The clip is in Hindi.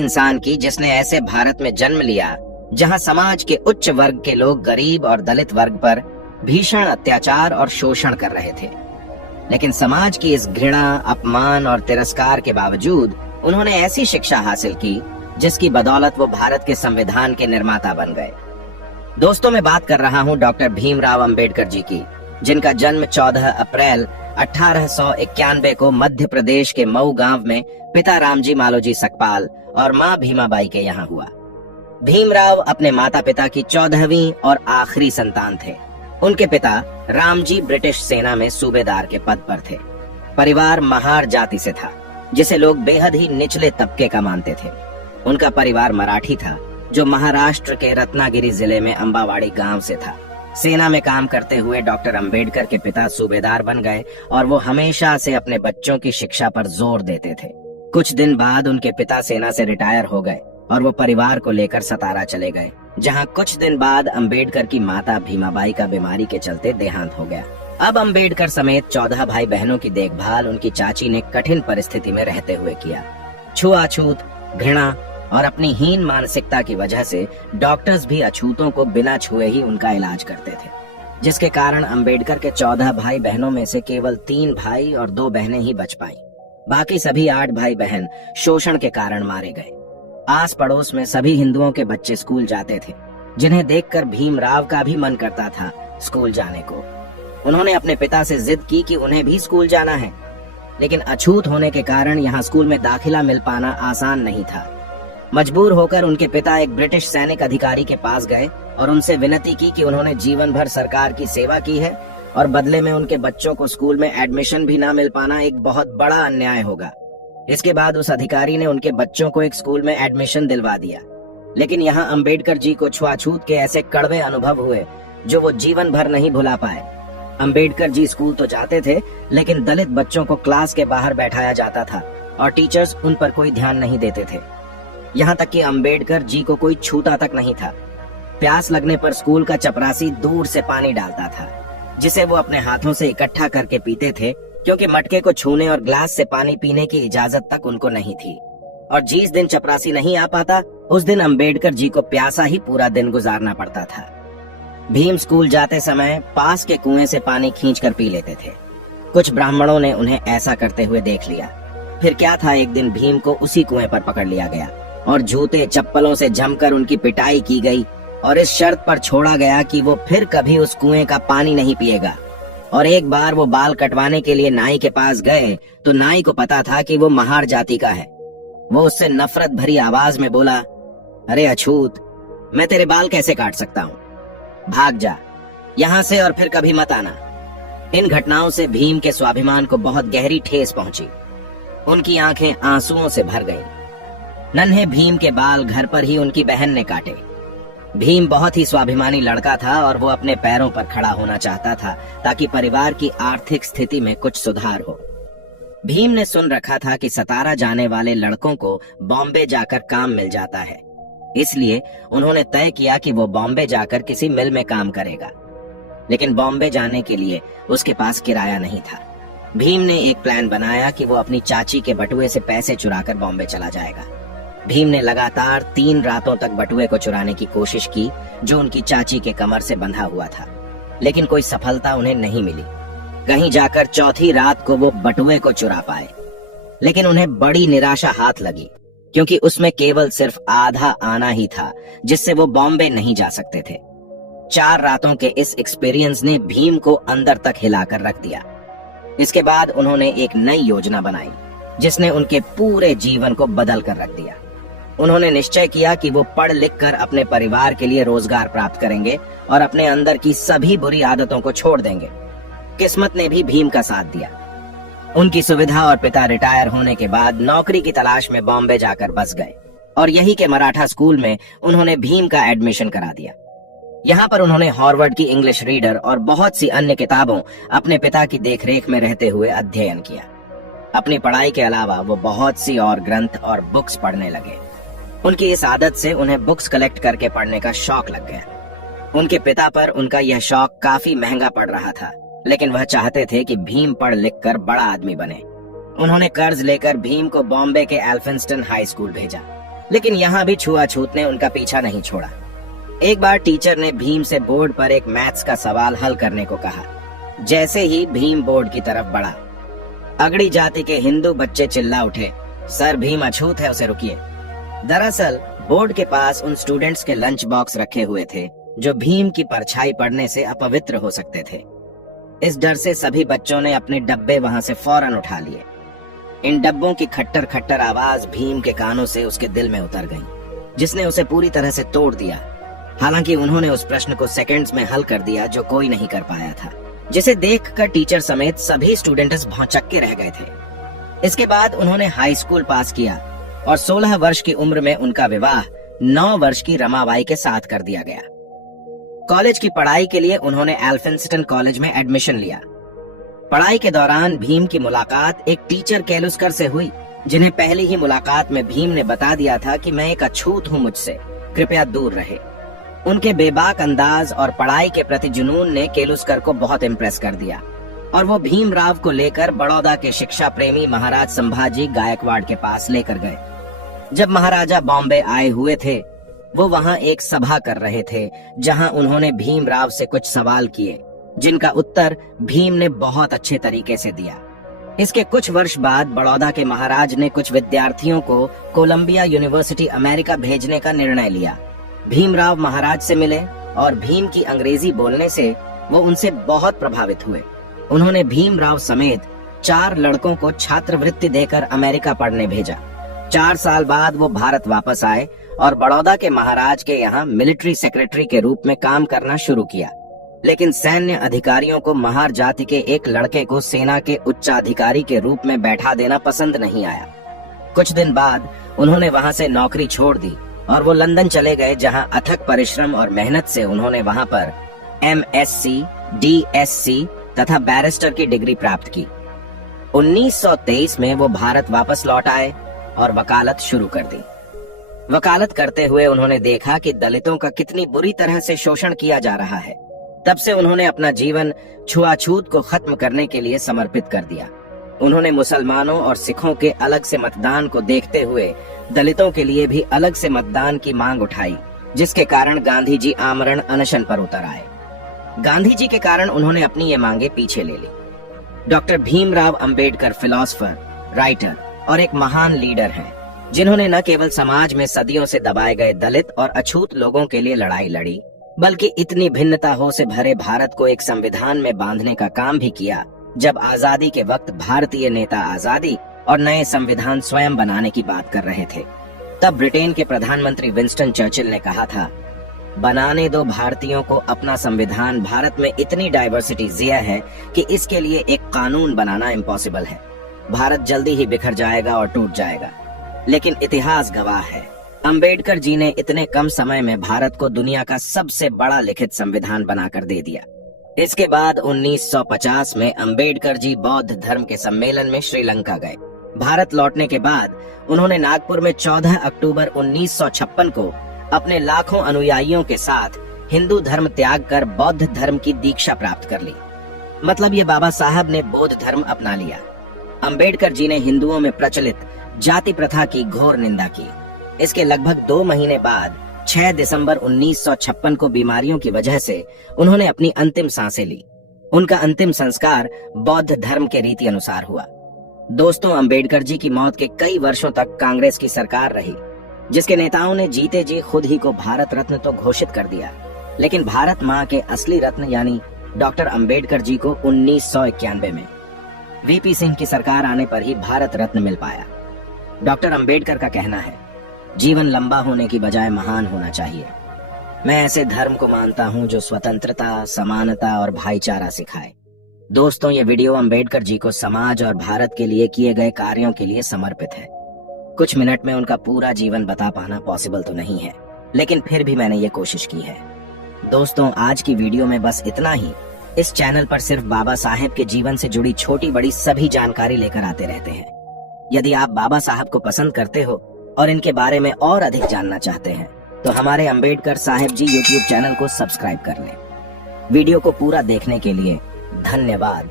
इंसान की जिसने ऐसे भारत में जन्म लिया जहां समाज के उच्च वर्ग के लोग गरीब और दलित वर्ग पर भीषण अत्याचार और शोषण कर रहे थे। लेकिन समाज की इस घृणा, अपमान और तिरस्कार के बावजूद उन्होंने ऐसी शिक्षा हासिल की जिसकी बदौलत वो भारत के संविधान के निर्माता बन गए। दोस्तों, मैं बात कर रहा हूँ डॉक्टर भीमराव अंबेडकर जी की, जिनका जन्म 14 अप्रैल 1891 को मध्य प्रदेश के मऊ गांव में पिता रामजी मालोजी सकपाल और मां भीमाबाई के यहाँ हुआ। भीमराव अपने माता पिता की 14वीं और आखिरी संतान थे। उनके पिता रामजी ब्रिटिश सेना में सूबेदार के पद पर थे। परिवार महार जाति से था, जिसे लोग बेहद ही निचले तबके का मानते थे। उनका परिवार मराठी था, जो महाराष्ट्र के रत्नागिरी जिले में अंबावाड़ी गांव से था। सेना में काम करते हुए डॉक्टर अंबेडकर के पिता सूबेदार बन गए और वो हमेशा से अपने बच्चों की शिक्षा पर जोर देते थे। कुछ दिन बाद उनके पिता सेना से रिटायर हो गए और वो परिवार को लेकर सतारा चले गए, जहां कुछ दिन बाद अंबेडकर की माता भीमाबाई का बीमारी के चलते देहांत हो गया। अब अंबेडकर समेत 14 भाई बहनों की देखभाल उनकी चाची ने कठिन परिस्थिति में रहते हुए किया। छुआछूत, घृणा और अपनी हीन मानसिकता की वजह से डॉक्टर्स भी अछूतों को बिना छुए ही उनका इलाज करते थे, जिसके कारण अंबेडकर के 14 भाई बहनों में से केवल 3 भाई और 2 बहनें ही बच पाईं। बाकी सभी 8 भाई बहन शोषण के कारण मारे गए। आस पड़ोस में सभी हिंदुओं के बच्चे स्कूल जाते थे, जिन्हें देखकर भीमराव का भी मन करता था स्कूल जाने को। उन्होंने अपने पिता से जिद की कि उन्हें भी स्कूल जाना है, लेकिन अछूत होने के कारण यहाँ स्कूल में दाखिला मिल पाना आसान नहीं था। मजबूर होकर उनके पिता एक ब्रिटिश सैनिक अधिकारी के पास गए और उनसे विनती की कि उन्होंने जीवन भर सरकार की सेवा की है और बदले में उनके बच्चों को स्कूल में एडमिशन भी ना मिल पाना एक बहुत बड़ा अन्याय होगा। इसके बाद उस अधिकारी ने उनके बच्चों को एक स्कूल में एडमिशन दिलवा दिया। लेकिन यहाँ अंबेडकर जी को छुआछूत के ऐसे कड़वे अनुभव हुए जो वो जीवन भर नहीं भुला पाए। अंबेडकर जी स्कूल तो जाते थे, लेकिन दलित बच्चों को क्लास के बाहर बैठाया जाता था और टीचर्स उन पर कोई ध्यान नहीं देते थे। यहाँ तक कि अंबेडकर जी को कोई छूता तक नहीं था। प्यास लगने पर स्कूल का चपरासी दूर से पानी डालता था, जिसे वो अपने हाथों से इकट्ठा करके पीते थे, क्योंकि मटके को छूने और ग्लास से पानी पीने की इजाजत तक उनको नहीं थी। और जिस दिन चपरासी नहीं आ पाता, उस दिन अंबेडकर जी को प्यासा ही पूरा दिन गुजारना पड़ता था। भीम स्कूल जाते समय पास के कुएं से पानी खींचकर पी लेते थे। कुछ ब्राह्मणों ने उन्हें ऐसा करते हुए देख लिया। फिर क्या था, एक दिन भीम को उसी कुएं पर पकड़ लिया गया और जूते चप्पलों से जमकर उनकी पिटाई की गई और इस शर्त पर छोड़ा गया कि वो फिर कभी उस कुएं का पानी नहीं पिएगा। और एक बार वो बाल कटवाने के लिए नाई के पास गए तो नाई को पता था कि वो महार जाति का है। वो उससे नफरत भरी आवाज में बोला, अरे अछूत, मैं तेरे बाल कैसे काट सकता हूँ? भाग जा यहाँ से और फिर कभी मत आना। इन घटनाओं से भीम के स्वाभिमान को बहुत गहरी ठेस पहुंची। उनकी आंखें आंसुओं से भर गईं। नन्हे भीम के बाल घर पर ही उनकी बहन ने काटे। भीम बहुत ही स्वाभिमानी लड़का था और वो अपने पैरों पर खड़ा होना चाहता था ताकि परिवार की आर्थिक स्थिति में कुछ सुधार हो। भीम ने सुन रखा था कि सतारा जाने वाले लड़कों को बॉम्बे जाकर काम मिल जाता है, इसलिए उन्होंने तय किया कि वो बॉम्बे जाकर किसी मिल में काम करेगा। लेकिन बॉम्बे जाने के लिए उसके पास किराया नहीं था। भीम ने एक प्लान बनाया कि वो अपनी चाची के बटुए से पैसे चुराकर बॉम्बे चला जाएगा। भीम ने लगातार 3 रातों तक बटुए को चुराने की कोशिश की, जो उनकी चाची के कमर से बंधा हुआ था, लेकिन कोई सफलता उन्हें नहीं मिली। कहीं जाकर चौथी रात को वो बटुए को चुरा पाए, लेकिन उन्हें बड़ी निराशा हाथ लगी, क्योंकि उसमें केवल सिर्फ आधा आना ही था, जिससे वो बॉम्बे नहीं जा सकते थे। 4 रातों के इस एक्सपीरियंस ने भीम को अंदर तक हिलाकर रख दिया। इसके बाद उन्होंने एक नई योजना बनाई, जिसने उनके पूरे जीवन को बदल कर रख दिया। उन्होंने निश्चय किया कि वो पढ़ लिख कर अपने परिवार के लिए रोजगार प्राप्त करेंगे और अपने अंदर की सभी बुरी आदतों को छोड़ देंगे। किस्मत ने भी भीम का साथ दिया। उनकी सुविधा और पिता रिटायर होने के बाद नौकरी की तलाश में बॉम्बे जाकर बस गए और यही के मराठा स्कूल में उन्होंने भीम का एडमिशन करा दिया। यहाँ पर उन्होंने हार्वर्ड की इंग्लिश रीडर और बहुत सी अन्य किताबों अपने पिता की देखरेख में रहते हुए अध्ययन किया। अपनी पढ़ाई के अलावा वो बहुत सी और ग्रंथ और बुक्स पढ़ने लगे। उनकी इस आदत से उन्हें बुक्स कलेक्ट करके पढ़ने का शौक लग गया। उनके पिता पर उनका यह शौक काफी महंगा पड़ रहा था, लेकिन वह चाहते थे कि भीम पढ़ लिख कर बड़ा आदमी बने। उन्होंने कर्ज लेकर भीम को बॉम्बे के एल्फिंस्टन हाई स्कूल भेजा। लेकिन यहाँ भी छुआछूत ने उनका पीछा नहीं छोड़ा। एक बार टीचर ने भीम से बोर्ड पर एक मैथ्स का सवाल हल करने को कहा। जैसे ही भीम बोर्ड की तरफ बढ़ा, अगड़ी जाति के हिंदू बच्चे चिल्ला उठे, सर भीम अछूत है, उसे रुकिए। दरअसल बोर्ड के पास उन स्टूडेंट्स के लंच बॉक्स रखे हुए थे जो भीम की परछाई पड़ने से अपवित्र हो सकते थे। इस डर से सभी बच्चों ने अपने डब्बे वहां से फौरन उठा लिए। इन डब्बों की खट्टर खट्टर आवाज भीम के कानों से उसके दिल में उतर गई, जिसने उसे पूरी तरह से तोड़ दिया। हालांकि उन्होंने उस प्रश्न को सेकंड्स में हल कर दिया जो कोई नहीं कर पाया था, जिसे देखकर टीचर समेत सभी स्टूडेंट्स भौंचक्के रह गए थे। इसके बाद उन्होंने हाई स्कूल पास किया और 16 वर्ष की उम्र में उनका विवाह 9 वर्ष की रमाबाई के साथ कर दिया गया। कॉलेज की पढ़ाई के लिए उन्होंने एल्फिंस्टन कॉलेज में एडमिशन लिया। पढ़ाई के दौरान भीम की मुलाकात एक टीचर केलुस्कर से हुई, जिन्हें पहली ही मुलाकात में भीम ने बता दिया था कि मैं एक अछूत हूँ, मुझसे कृपया दूर रहे। उनके बेबाक अंदाज और पढ़ाई के प्रति जुनून ने केलुस्कर को बहुत इम्प्रेस कर दिया और वो भीमराव को लेकर बड़ौदा के शिक्षा प्रेमी महाराज संभाजी गायकवाड़ के पास लेकर गए। जब महाराजा बॉम्बे आए हुए थे, वो वहां एक सभा कर रहे थे, जहां उन्होंने भीमराव से कुछ सवाल किए, जिनका उत्तर भीम ने बहुत अच्छे तरीके से दिया। इसके कुछ वर्ष बाद बड़ौदा के महाराज ने कुछ विद्यार्थियों को कोलंबिया यूनिवर्सिटी अमेरिका भेजने का निर्णय लिया। भीमराव महाराज से मिले और भीम की अंग्रेजी बोलने से वो उनसे बहुत प्रभावित हुए। उन्होंने भीमराव समेत 4 लड़कों को छात्रवृत्ति देकर अमेरिका पढ़ने भेजा। 4 साल बाद वो भारत वापस आए और बड़ौदा के महाराज के यहाँ मिलिट्री सेक्रेटरी के रूप में काम करना शुरू किया। लेकिन सैन्य अधिकारियों को महार जाति के एक लड़के को सेना के उच्चाधिकारी के रूप में बैठा देना पसंद नहीं आया। कुछ दिन बाद उन्होंने वहां से नौकरी छोड़ दी और वो लंदन चले गए, जहां अथक परिश्रम और मेहनत से उन्होंने वहां पर MSc, DSc तथा बैरिस्टर की डिग्री प्राप्त की। 1923 में वो भारत वापस लौट आए और वकालत शुरू कर दी। वकालत करते हुए उन्होंने देखा कि दलितों का कितनी बुरी तरह से शोषण किया जा रहा है। तब से उन्होंने अपना जीवन छुआछूत को खत्म करने के लिए समर्पित कर दिया। उन्होंने मुसलमानों और सिखों के अलग से मतदान को देखते हुए दलितों के लिए भी अलग से मतदान की मांग उठाई, जिसके कारण गांधी जी आमरण अनशन पर उतर आए। गांधी जी के कारण उन्होंने अपनी ये मांगे पीछे ले ली। Doctor Bhimrao Ambedkar philosopher, writer और एक महान लीडर हैं, जिन्होंने न केवल समाज में सदियों से दबाए गए दलित और अछूत लोगों के लिए लड़ाई लड़ी, बल्कि इतनी भिन्नताओं से भरे भारत को एक संविधान में बांधने का काम भी किया। जब आजादी के वक्त भारतीय नेता आजादी और नए संविधान स्वयं बनाने की बात कर रहे थे, तब ब्रिटेन के प्रधानमंत्री विंस्टन चर्चिल ने कहा था, बनाने दो भारतीयों को अपना संविधान। भारत में इतनी डाइवर्सिटी ज़िया है कि इसके लिए एक कानून बनाना इम्पॉसिबल है। भारत जल्दी ही बिखर जाएगा और टूट जाएगा। लेकिन इतिहास गवाह है, अंबेडकर जी ने इतने कम समय में भारत को दुनिया का सबसे बड़ा लिखित संविधान बनाकर दे दिया। इसके बाद 1950 में अंबेडकर जी बौद्ध धर्म के सम्मेलन में श्रीलंका गए। भारत लौटने के बाद उन्होंने नागपुर में 14 अक्टूबर 1956 को अपने लाखों अनुयायियों के साथ हिंदू धर्म त्याग कर बौद्ध धर्म की दीक्षा प्राप्त कर ली। मतलब ये बाबा साहब ने बौद्ध धर्म अपना लिया। अंबेडकर जी ने हिंदुओं में प्रचलित जाति प्रथा की घोर निंदा की। इसके लगभग 2 महीने बाद 6 दिसंबर 1956 को बीमारियों की वजह से उन्होंने अपनी अंतिम सांसें ली। उनका अंतिम संस्कार बौद्ध धर्म के रीति अनुसार हुआ। दोस्तों, अंबेडकर जी की मौत के कई वर्षों तक कांग्रेस की सरकार रही, जिसके नेताओं ने जीते जी खुद ही को भारत रत्न तो घोषित कर दिया, लेकिन भारत माँ के असली रत्न यानी डॉक्टर अंबेडकर जी को 1991 में VP सिंह की सरकार आने पर ही भारत रत्न मिल पाया। डॉक्टर अंबेडकर का कहना है, जीवन लंबा होने की बजाय महान होना चाहिए। मैं ऐसे धर्म को मानता हूँ जो स्वतंत्रता, समानता और भाईचारा सिखाए। दोस्तों, ये वीडियो अंबेडकर जी को समाज और भारत के लिए किए गए कार्यों के लिए समर्पित है। कुछ मिनट में उनका पूरा जीवन बता पाना पॉसिबल तो नहीं है, लेकिन फिर भी मैंने ये कोशिश की है। दोस्तों, आज की वीडियो में बस इतना ही। इस चैनल पर सिर्फ बाबा साहेब के जीवन से जुड़ी छोटी बड़ी सभी जानकारी लेकर आते रहते हैं। यदि आप बाबा साहब को पसंद करते हो और इनके बारे में और अधिक जानना चाहते हैं, तो हमारे अंबेडकर साहेब जी YouTube चैनल को सब्सक्राइब कर लें। वीडियो को पूरा देखने के लिए धन्यवाद।